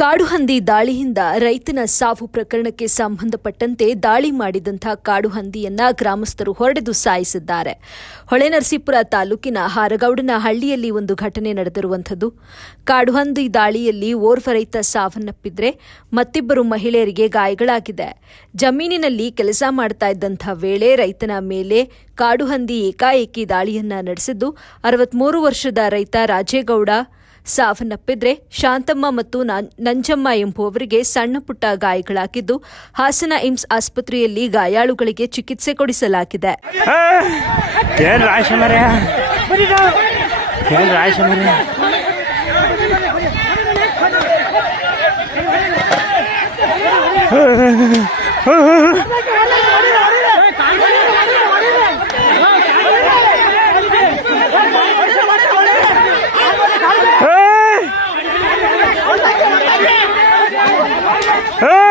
ಕಾಡುಹಂದಿ ದಾಳಿಯಿಂದ ರೈತನ ಸಾವು ಪ್ರಕರಣಕ್ಕೆ ಸಂಬಂಧಪಟ್ಟಂತೆ ದಾಳಿ ಮಾಡಿದಂಥ ಕಾಡುಹಂದಿಯನ್ನ ಗ್ರಾಮಸ್ಥರು ಹೊಡೆದು ಸಾಯಿಸಿದ್ದಾರೆ. ಹೊಳೆನರಸೀಪುರ ತಾಲೂಕಿನ ಹಾರಗೌಡನ ಹಳ್ಳಿಯಲ್ಲಿ ಒಂದು ಘಟನೆ ನಡೆದಿರುವಂಥದ್ದು. ಕಾಡುಹಂದಿ ದಾಳಿಯಲ್ಲಿ ಓರ್ವ ರೈತ ಸಾವನ್ನಪ್ಪಿದ್ರೆ ಮತ್ತಿಬ್ಬರು ಮಹಿಳೆಯರಿಗೆ ಗಾಯಗಳಾಗಿದೆ. ಜಮೀನಿನಲ್ಲಿ ಕೆಲಸ ಮಾಡ್ತಾ ಇದ್ದಂಥ ವೇಳೆ ರೈತನ ಮೇಲೆ ಕಾಡುಹಂದಿ ಏಕಾಏಕಿ ದಾಳಿಯನ್ನ ನಡೆಸಿದ್ದು 63 ವರ್ಷದ ರೈತ ರಾಜೇಗೌಡ ಸಾವನ್ನಪ್ಪಿದ್ರೆ ಶಾಂತಮ್ಮ ಮತ್ತು ನಂಜಮ್ಮ ಎಂಬುವವರಿಗೆ ಸಣ್ಣ ಪುಟ್ಟ ಗಾಯಗಳಾಗಿದ್ದು ಹಾಸನ ಏಮ್ಸ್ ಆಸ್ಪತ್ರೆಯಲ್ಲಿ ಗಾಯಾಳುಗಳಿಗೆ ಚಿಕಿತ್ಸೆ ಕೊಡಿಸಲಾಗಿದೆ. Hey!